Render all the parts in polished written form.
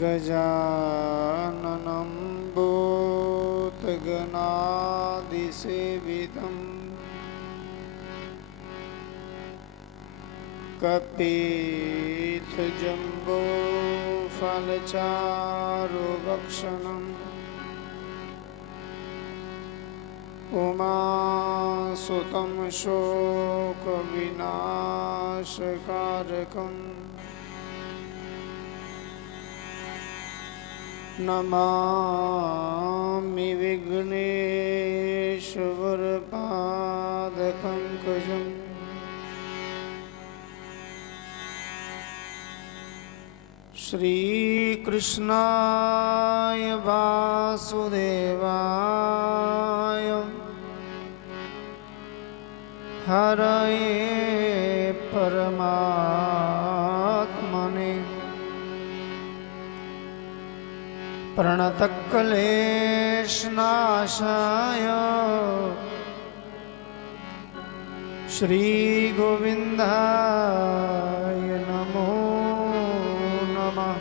गजाननं भूतगणादिसेवितं कपित्थजम्बोफलचारुभक्षणम् उमासुतं शोकविनाशकारकम् नमामि विघ्नेश्वरपादपङ्कजम् श्रीकृष्णाय वासुदेवाय हरये परमात्मने प्रणतक्लेशनाशाय श्रीगोविन्दाय नमो नमः।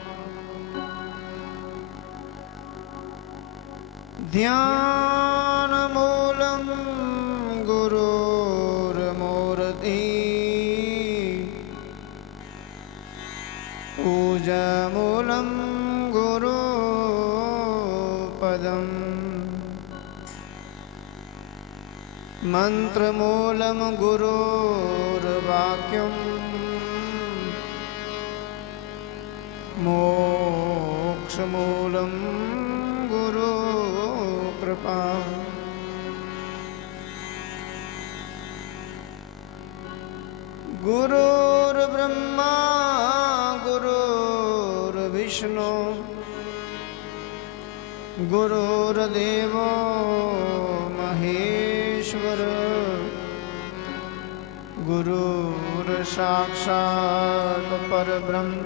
ध्यानमूलं गुरुर्मूर्ति पूजामूलं गुरुपदम् मंत्रमूलं गुरुर्वाक्यम् मोक्षमूलं गुरुकृपा। गुरुर्ब्रह्मा गुरुर्विष्णु गुरुर्देवो महेश्वर गुरुर्साक्षात् परब्रह्म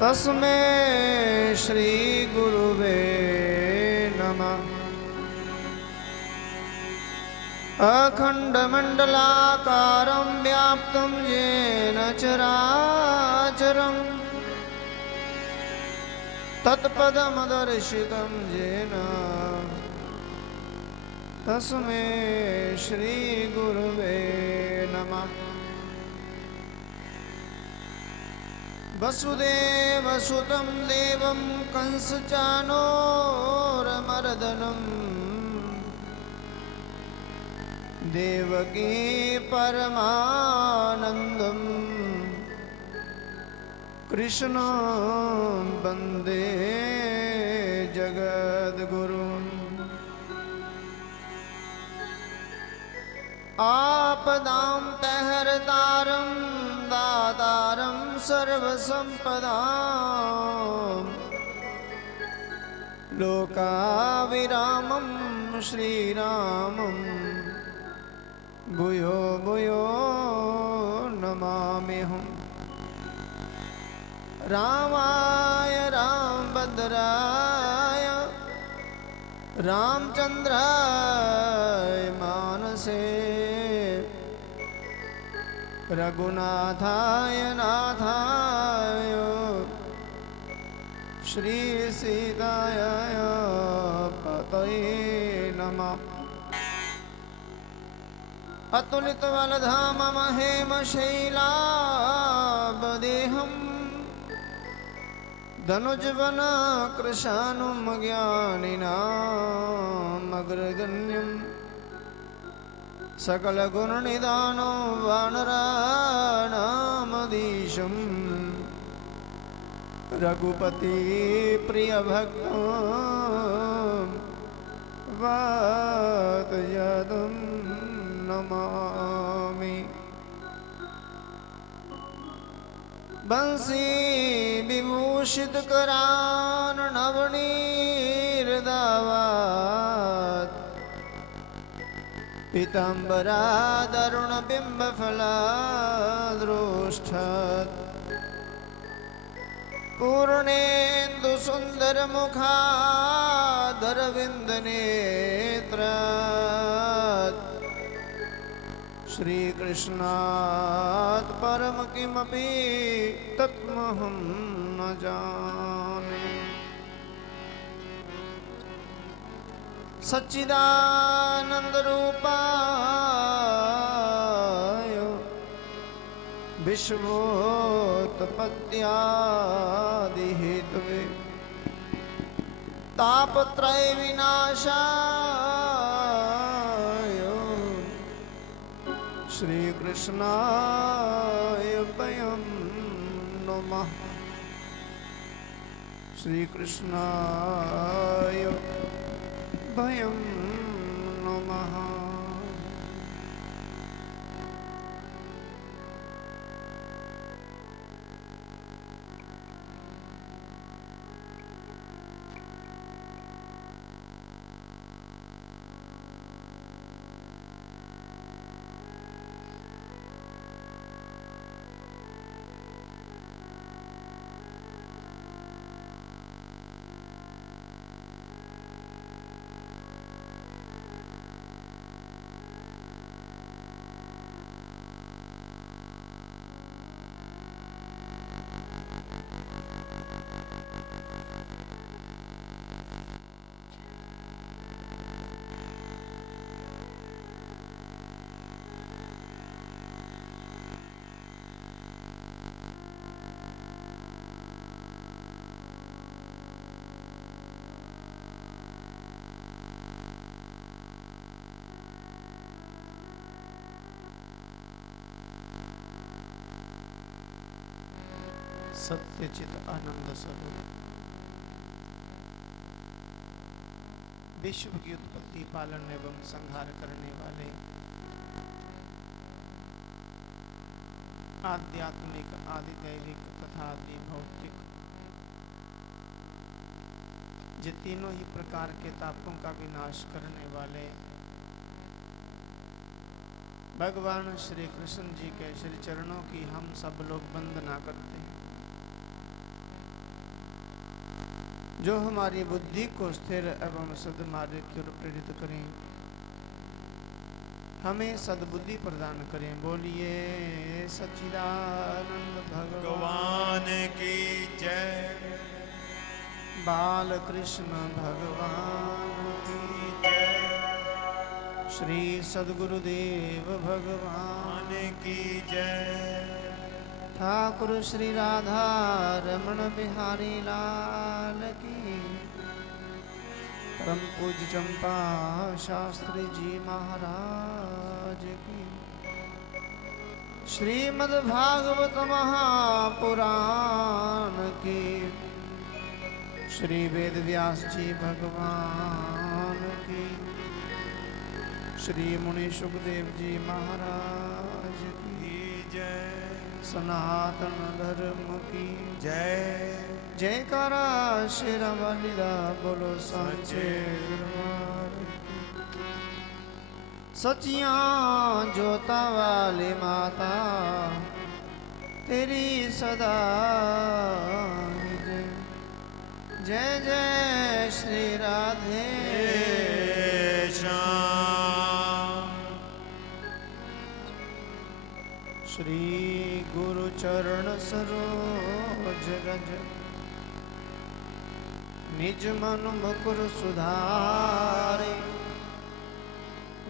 तस्मै श्री गुरुवे नमः। अखण्डमण्डलाकारं व्याप्तं येन चराचरं तत्पदमदर्शितं येन तस्मै श्री गुरुवे नमः। वसुदेवसुतं देवं कंसचाणूरमर्दनम् देवकी परमानन्दं कृष्णं वन्दे जगद्गुरुम्। आपदां तहर्तारं दातारं सर्वसम्पदां लोकाविरामं श्रीरामं भूयो भूयो नमाम्यहम्। रामाय रामभद्राय रामचन्द्राय मानसे रघुनाथाय नाथाय श्री सीताय पतये नमः। अतुलितबलधाममहेमशैलाभदेहम् धनुजवन कृशानुं ज्ञानिनाम् अग्रगण्यम् सकलगुणनिधानो वानराणामधीशम् रघुपति प्रियभक्तं वातजातं नमामि। बंसी विभूषित करान नवनीरदावात् पीताम्बरादरुण बिम्बफलादृष्टात् पूर्णेन्दु सुंदर मुखादरविंद नेत्रात् श्रीकृष्णात् परम किमपि तत्त्वमहं न जाने। सच्चिदानन्दरूपाय विश्वोत्पत्त्यादिहेतवे तापत्रयविनाशाय श्रीकृष्णाय वयं नमः। श्रीकृष्णाय वयं नमः। सत्यचित आनंद स्वरूप विश्व की उत्पत्ति, पालन एवं संहार करने वाले आध्यात्मिक, आदि दैविक तथा आदि भौतिक ये तीनों ही प्रकार के तापों का विनाश करने वाले भगवान श्री कृष्ण जी के श्री चरणों की हम सब लोग वंदना करते हैं, जो हमारी बुद्धि को स्थिर एवं सद्मार्ग की ओर प्रेरित करें, हमें सद्बुद्धि प्रदान करें। बोलिए सच्चिदानंद भगवान की जय। बाल कृष्ण भगवान की जय। श्री सद्गुरुदेव भगवान की जय। ठाकुर श्री राधा रमण बिहारी लाल की। परम पूज्य चंपा शास्त्री जी महाराज की। श्रीमद् भागवत महापुराण की। श्री वेद व्यास जी भगवान की। श्री मुनि सुखदेव जी महाराज की जय। सनातन धर्म की जय। जयकारा श्री रामलीला बोलो सच्चे दरबार की। सचिया जोता वाली माता तेरी सदा जय। जय जय श्री राधे श्याम। श्री गुरु चरण सरोज रज निज मन मुकुर सुधारे।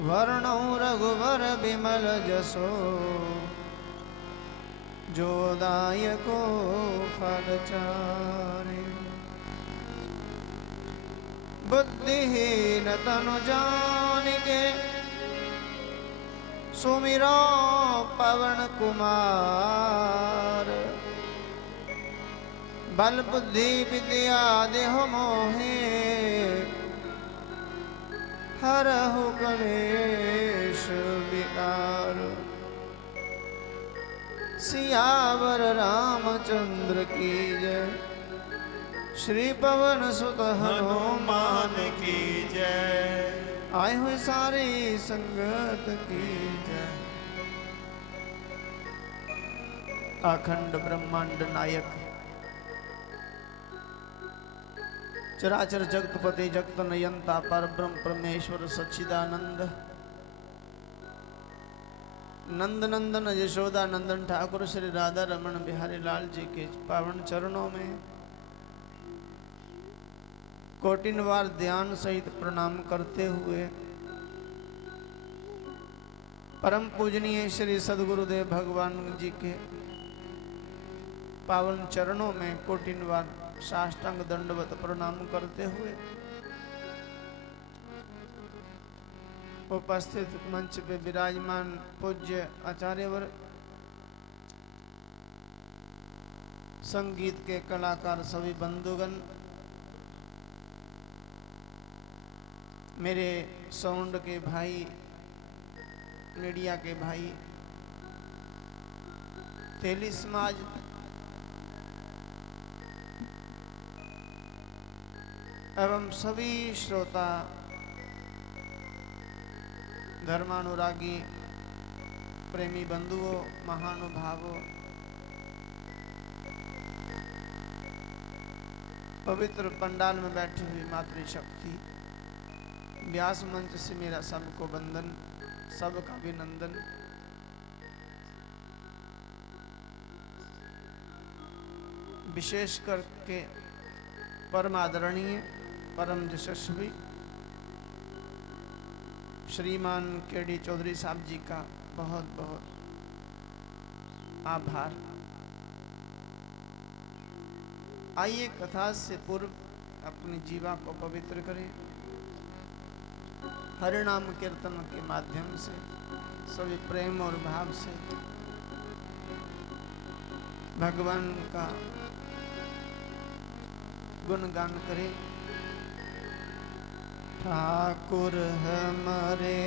वर्णौ रघुवर बिमल जसो जो दायको फल चारे। बुद्धिहीन तनु जानिके सुमिरो पवन कुमार। बल बुद्धि विद्या देह मोहे हरहु कलेश विकार। सियावर रामचंद्र की जय। श्री पवन सुत हनुमान की जय। आए हुए सारी संगत की जय। अखंड ब्रह्मांड नायक चराचर जगतपति जगत नयंता पर ब्रह्म परमेश्वर सच्चिदानंद नंद नंदन यशोदा नंदन ठाकुर श्री राधा रमन बिहारी लाल जी के पावन चरणों में कोटिनवार ध्यान सहित प्रणाम करते हुए परम पूजनीय श्री सदगुरुदेव भगवान जी के पावन चरणों में कोटिनवार साष्टांग दंडवत प्रणाम करते हुए उपस्थित मंच पे विराजमान पूज्य आचार्यवर, संगीत के कलाकार सभी बंधुगण, मेरे साउंड के भाई, मीडिया के भाई, तेली समाज, एवं सभी श्रोता, धर्मानुरागी, प्रेमी बंधुओं, महानुभावों, पवित्र पंडाल में बैठी हुई मातृशक्ति, व्यास मंच से मेरा सबको वंदन, सबका अभिनंदन। विशेष करके परम आदरणीय, परम यशस्वी श्रीमान केडी चौधरी साहब जी का बहुत बहुत आभार। आइए कथा से पूर्व अपनी जीवा को पवित्र करें, हरिनाम कीर्तन के माध्यम से सभी प्रेम और भाव से भगवान का गुणगान करें। ठाकुर हमारे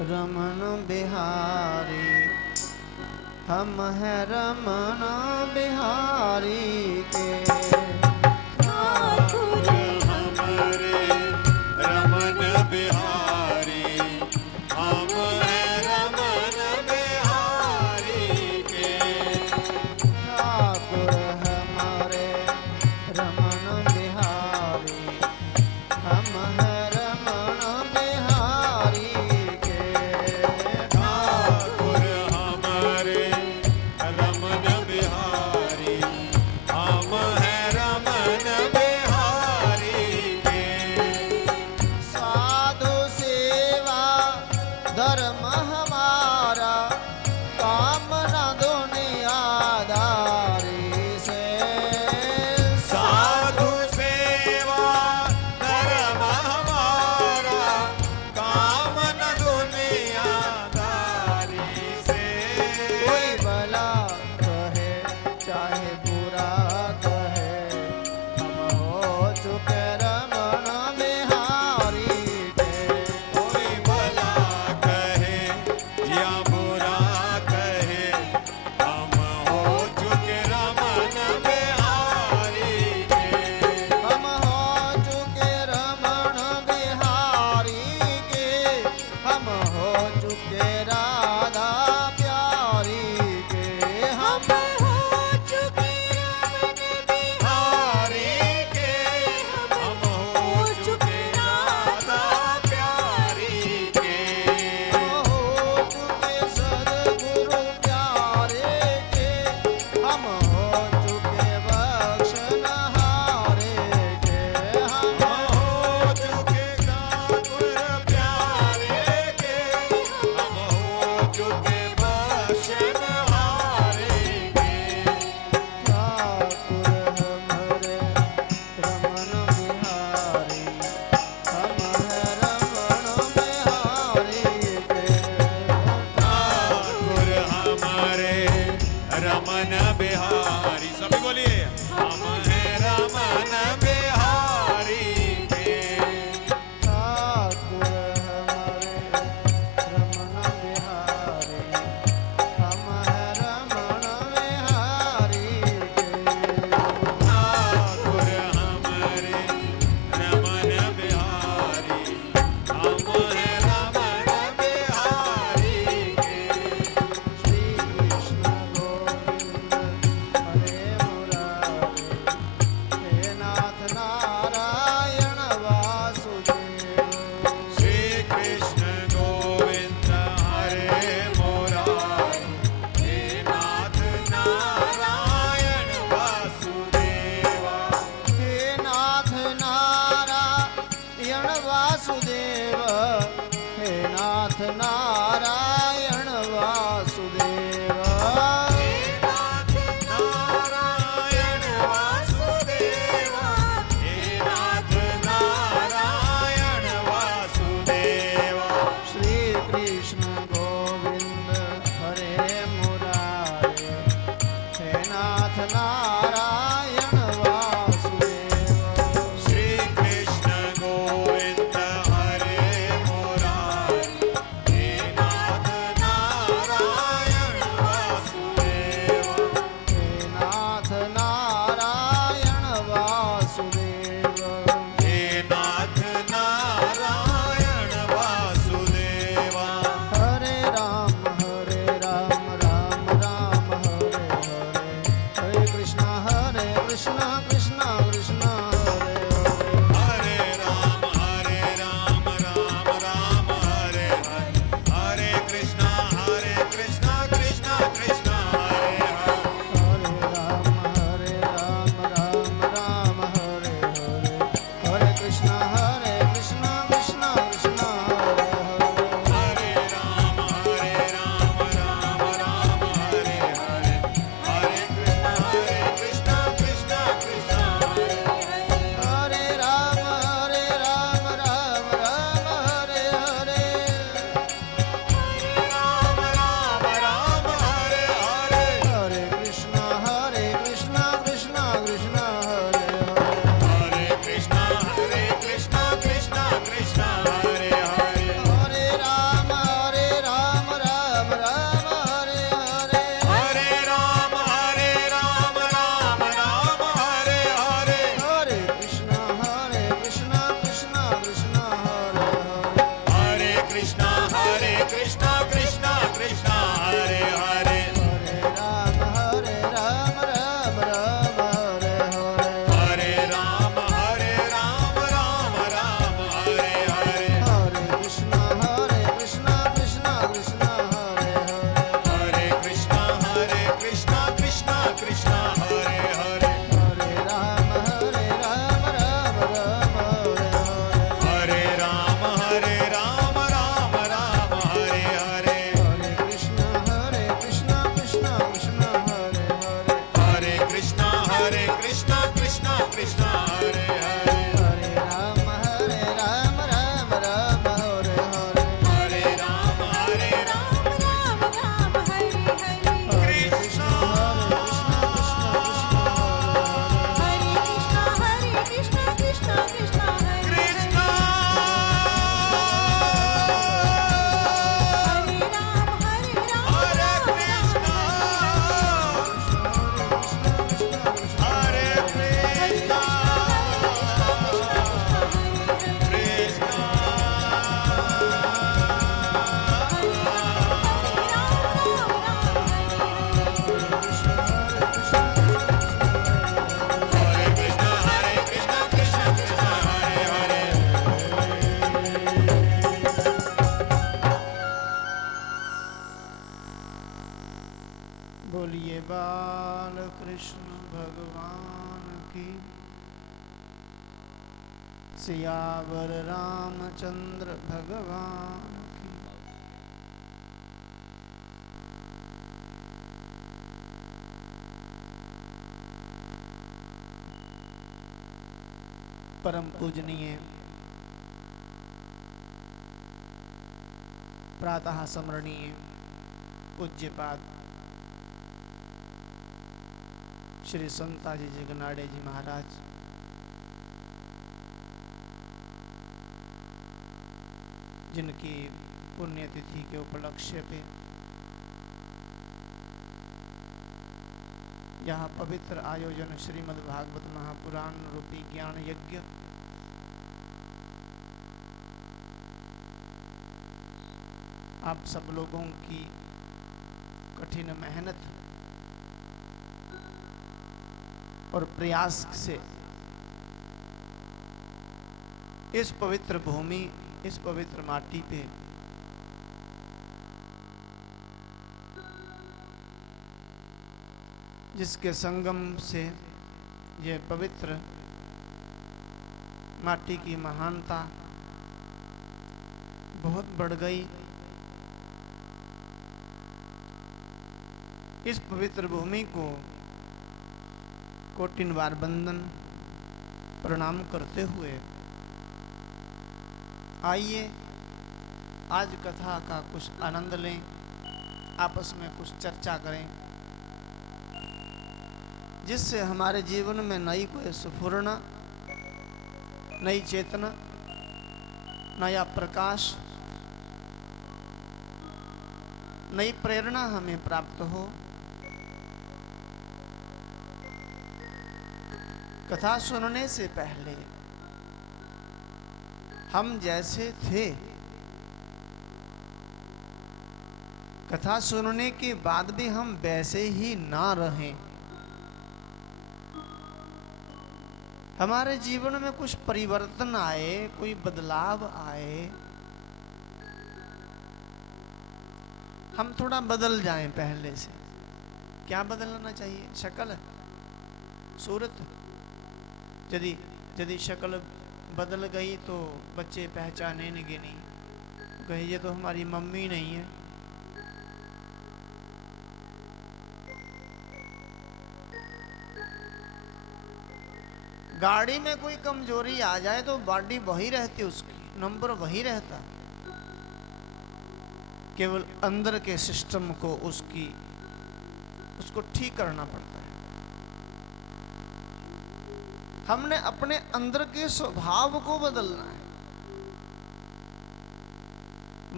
रमन बिहारी, हम हैं रमन बिहारी के। ठाकुर हमारे रमन बिहारी, हम हैं रमन बिहारी के। ठाकुर हमारे रमन बिहारी, हम हैं रमन बिहारी के। ठाकुर हमारे रमन बिहारी, हम हैं रमन बिहारी के। साधु सेवा धर्म हमारा, कामना दुनियादारी से। साधु सेवा धर्म हमारा, काम न दुनियादारी से। कोई भला कहे चाहे बुरा कहे, हम हो चुके रमन बिहारी के। कोई भला कहे या बुरा कहे, हम हो चुके रमन बिहारी के। हम हो चुके रमन बिहारी के, हम हो चुके राधा प्यारी के। हम हो चुके रमन बिहारी के, हम हो चुके राधा प्यारी के। हो चुके सद्गुरु प्यारे के, हम हो चुके बख्शनहारे के। हम हो चुके ठाकुर प्यारे के, हम हो चुके बख्शनहारे के। ठाकुर हमारे रमन बिहारी, हम हैं रमन बिहारी के। ठाकुर हमारे रमन बिहारी, सभी बोलिए, हम हैं रमन बिहारी के। ठाकुर हमारे रमन बिहारी, हम हैं रमन बिहारी के। ठाकुर हमारे रमन बिहारी, हम हैं रमन बिहारी के। श्री कृष्ण गोविंद हरे मुरारी, हे नाथ नारायण वासुदेव। श्री कृष्ण गोविंद हरे नारायण वासुदेव हे नाथ नारायण वासुदेव हे नाथ नारायण वासुदेव श्री कृष्ण गोविंद हरे मुरारे हे नाथ नारायण वासुदेव श्री कृष्ण गोविंद हरे मुरारी हे नाथ नारायण वासुदेव हे नाथ नारायण वासुदेव हे नाथ नारायण वासुदेव हरे राम राम राम हरे हरे हरे कृष्णा कृष्ण कृष्ण हरे हरे हरे राम राम राम हरे हरे हरे कृष्णा कृष्णा कृष्णा हरे हरे हरे राम राम राम हरे हरे हरे कृष्णा कृष्ण कृष्ण हरे हरे हरे राम राम हरे हरे हरे कृष्णा कृष्णा कृष्णा हरे हरे हरे राम राम राम हरे हरे राम राम हरे हरे हरे कृष्णा कृष्ण कृष्ण हरे हरे हरे कृष्णा कृष्णा कृष्णा हरे हरे हरे राम राम राम हरे हरे हरे राम राम हरे हरे हरे कृष्णा कृष्ण कृष्ण हरे हरे हरे कृष्णा कृष्णा कृष्णा हरे हरे हरे राम राम राम हरे हरे हरे राम हरे हरे हरे कृष्णा कृष्ण कृष्ण हरे हरे हरे कृष्णा कृष्णा हरे हरे हरे राम राम राम हरे हरे हरे राम हरे हरे हरे कृष्णा कृष्ण कृष्ण हरे हरे हरे कृष्णा कृष्णा हरे हरे हरे राम राम राम हरे हरे हरे राम हरे कृष्णा कृष्ण कृष्ण कृष्णा हरे कृष्णा हरे कृष्णा हरे कृष्णा कृष्णा हरे हरे बोलिए बाल कृष्ण भगवान की सियावर रामचंद्र भगवान की परम पूजनीय प्रातः स्मरणीय पूज्यपाद श्री संताजी जगनाड़े जी महाराज जिनकी पुण्यतिथि के उपलक्ष्य पे यहाँ पवित्र आयोजन श्रीमद् भागवत महापुराण रूपी ज्ञान यज्ञ आप सब लोगों की कठिन मेहनत और प्रयास से इस पवित्र भूमि, इस पवित्र माटी पे जिसके संगम से ये पवित्र माटी की महानता बहुत बढ़ गई इस पवित्र भूमि को कोटिन बार वंदन प्रणाम करते हुए आइए आज कथा का कुछ आनंद लें, आपस में कुछ चर्चा करें, जिससे हमारे जीवन में नई कोई स्फुरना, नई चेतना, नया प्रकाश, नई प्रेरणा हमें प्राप्त हो। कथा सुनने से पहले हम जैसे थे, कथा सुनने के बाद भी हम वैसे ही ना रहें। हमारे जीवन में कुछ परिवर्तन आए, कोई बदलाव आए, हम थोड़ा बदल जाएं पहले से। क्या बदलना चाहिए? शक्ल, सूरत। यदि शक्ल बदल गई तो बच्चे पहचानेंगे नहीं, कहे ये तो हमारी मम्मी नहीं है। गाड़ी में कोई कमजोरी आ जाए तो बॉडी वही रहती, उसकी नंबर वही रहता, केवल अंदर के सिस्टम को उसको ठीक करना पड़ता है। हमने अपने अंदर के स्वभाव को बदलना है,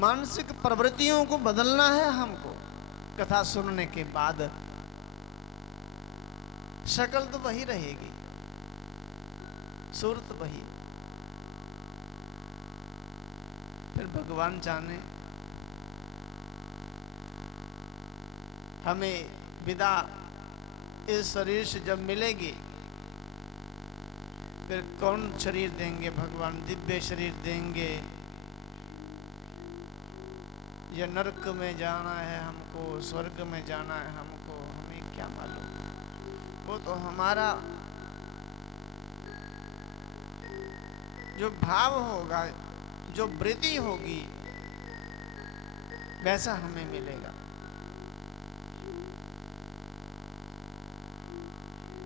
मानसिक प्रवृत्तियों को बदलना है हमको। कथा सुनने के बाद शक्ल तो वही रहेगी, सूरत वही। फिर भगवान जाने हमें विदा इस शरीर से जब मिलेगी, फिर कौन शरीर देंगे भगवान? दिव्य शरीर देंगे या नरक में जाना है हमको, स्वर्ग में जाना है हमको, हमें क्या मालूम। वो तो हमारा जो भाव होगा, जो वृत्ति होगी, वैसा हमें मिलेगा।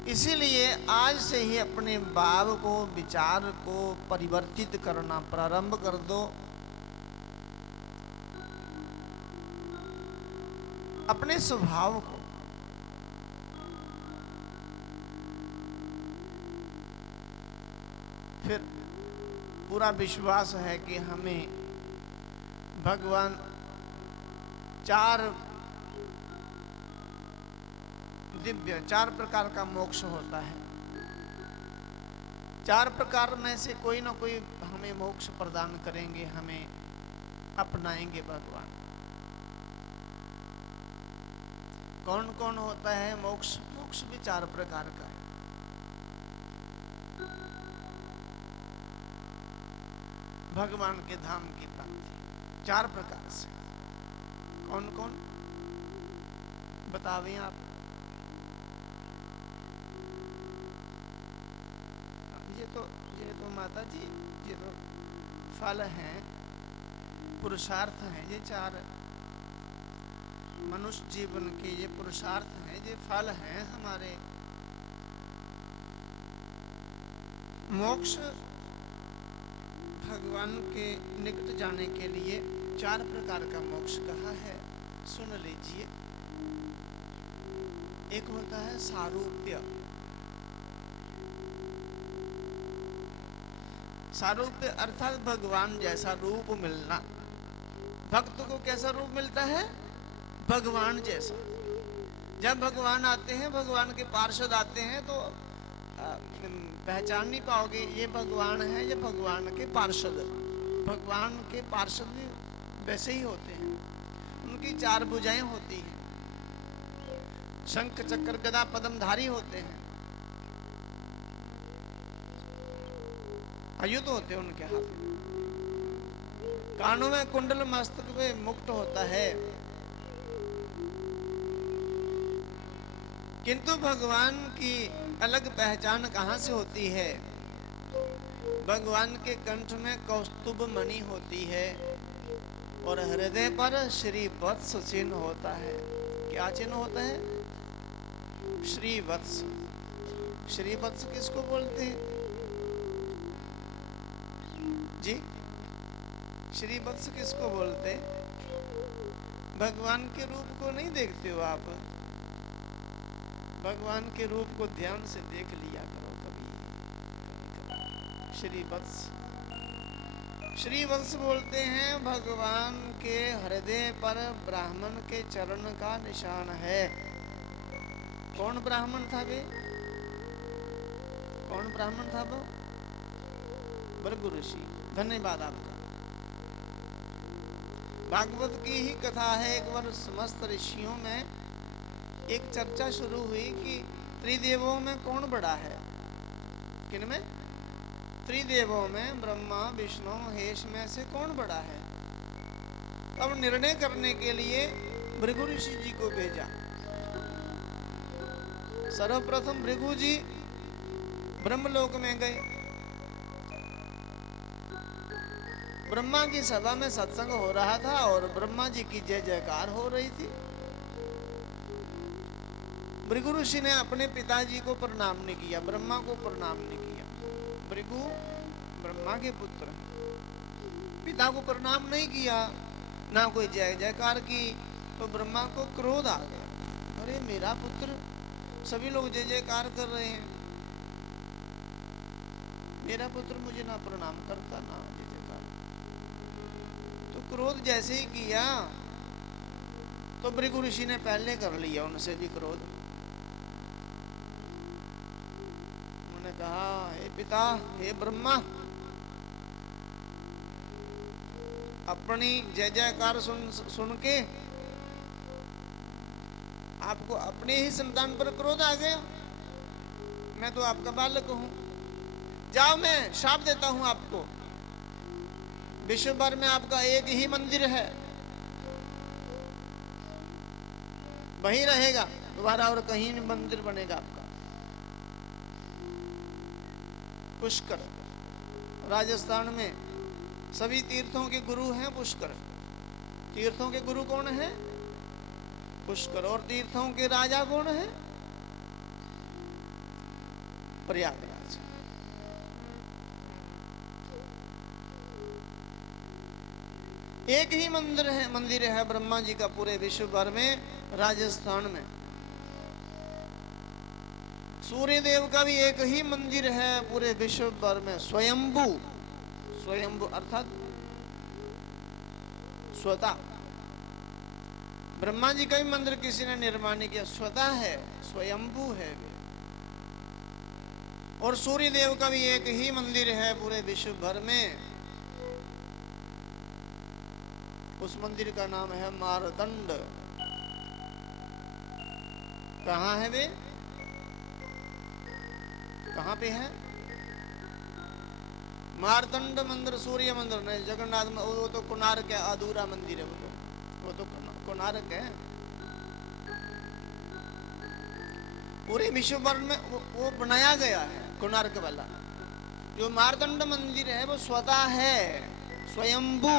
इसीलिए आज से ही अपने भाव को, विचार को परिवर्तित करना प्रारंभ कर दो। अपने स्वभाव को। फिर पूरा विश्वास है कि हमें भगवान चार प्रकार का मोक्ष होता है। चार प्रकार में से कोई ना कोई हमें मोक्ष प्रदान करेंगे, हमें अपनाएंगे भगवान। कौन कौन होता है मोक्ष? मोक्ष भी चार प्रकार का है। भगवान के धाम की प्राप्ति चार प्रकार से। कौन कौन बतावें आप? ये तो माता जी, ये तो फल हैं, पुरुषार्थ हैं। ये चार मनुष्य जीवन के ये पुरुषार्थ हैं, ये फल हैं हमारे। मोक्ष भगवान के निकट जाने के लिए चार प्रकार का मोक्ष कहा है, सुन लीजिए। एक होता है सारूप्य। सारूप्य अर्थात भगवान जैसा रूप मिलना। भक्त को कैसा रूप मिलता है? भगवान जैसा। जब भगवान आते हैं, भगवान के पार्षद आते हैं, तो पहचान नहीं पाओगे ये भगवान है, ये भगवान के पार्षद। भगवान के पार्षद भी वैसे ही होते हैं, उनकी चार भुजाएं होती हैं, शंख चक्र गदा पद्मधारी होते हैं, आयुध होते हैं उनके हाथ में, कानों में कुंडल, मस्तक में मुकुट होता है। किंतु भगवान की अलग पहचान कहाँ से होती है? भगवान के कंठ में कौस्तुभ मणि होती है और हृदय पर श्रीवत्स चिन्ह होता है। क्या चिन्ह होता है? श्रीवत्स। श्रीवत्स किसको बोलते हैं जी? श्रीवत्स किसको बोलते हैं? भगवान के रूप को नहीं देखते हो आप? भगवान के रूप को ध्यान से देख लिया करो कभी। श्रीवत्स। श्रीवत्स बोलते हैं भगवान के हृदय पर ब्राह्मण के चरण का निशान है। कौन ब्राह्मण था वे? कौन ब्राह्मण था वो? भृगु ऋषि। धन्यवाद आपका। भागवत की ही कथा है। एक बार समस्त ऋषियों में एक चर्चा शुरू हुई कि त्रिदेवों में कौन बड़ा है? किनमें? त्रिदेवों में ब्रह्मा विष्णु महेश में से कौन बड़ा है? अब निर्णय करने के लिए भृगु ऋषि जी को भेजा। सर्वप्रथम भृगु जी ब्रह्मलोक में गए। ब्रह्मा की सभा में सत्संग हो रहा था और ब्रह्मा जी की जय जयकार हो रही थी। भृगु ऋषि ने अपने पिताजी को प्रणाम नहीं किया, ब्रह्मा को प्रणाम नहीं किया। भृगु ब्रह्मा के पुत्र, पिता को प्रणाम नहीं किया, ना कोई जय जयकार की। तो ब्रह्मा को क्रोध आ गया। अरे मेरा पुत्र, सभी लोग जय जयकार कर रहे हैं, मेरा पुत्र मुझे ना प्रणाम करता ना जय जयकार। तो क्रोध जैसे ही किया तो भृगु ऋषि ने पहले कर लिया उनसे भी क्रोध। उन्होंने कहा, हे पिता, हे ब्रह्मा, अपनी जय जयकार सुन के आपको अपने ही संतान पर क्रोध आ गया। मैं तो आपका बालक हूं। जाओ, मैं शाप देता हूं आपको। विश्व भर में आपका एक ही मंदिर है, वहीं रहेगा, दोबारा और कहीं नहीं मंदिर बनेगा आपका। पुष्कर, राजस्थान में सभी तीर्थों के गुरु हैं पुष्कर। तीर्थों के गुरु कौन है? पुष्कर। और तीर्थों के राजा कौन है? प्रयागराज। एक ही मंदिर है ब्रह्मा जी का पूरे विश्व भर में, राजस्थान में। सूर्य देव का भी एक ही मंदिर है पूरे विश्व भर में, स्वयंभू। स्वयंभू अर्थात स्वतः। ब्रह्मा जी का भी मंदिर किसी ने निर्माण नहीं किया, स्वतः है, स्वयंभू है वे। और सूर्य देव का भी एक ही मंदिर है पूरे विश्व भर में। उस मंदिर का नाम है मारतंड। कहाँ है वे? कहाँ पे है? मारतंड मंदिर, सूर्य मंदिर नहीं, जगन्नाथ में। वो तो कोणार्क है, अधूरा मंदिर है वो तो कोणार्क है। पूरे विश्व भर में वो बनाया गया है कोणार्क वाला। जो मारतंड मंदिर है वो स्वतः है, स्वयंभू।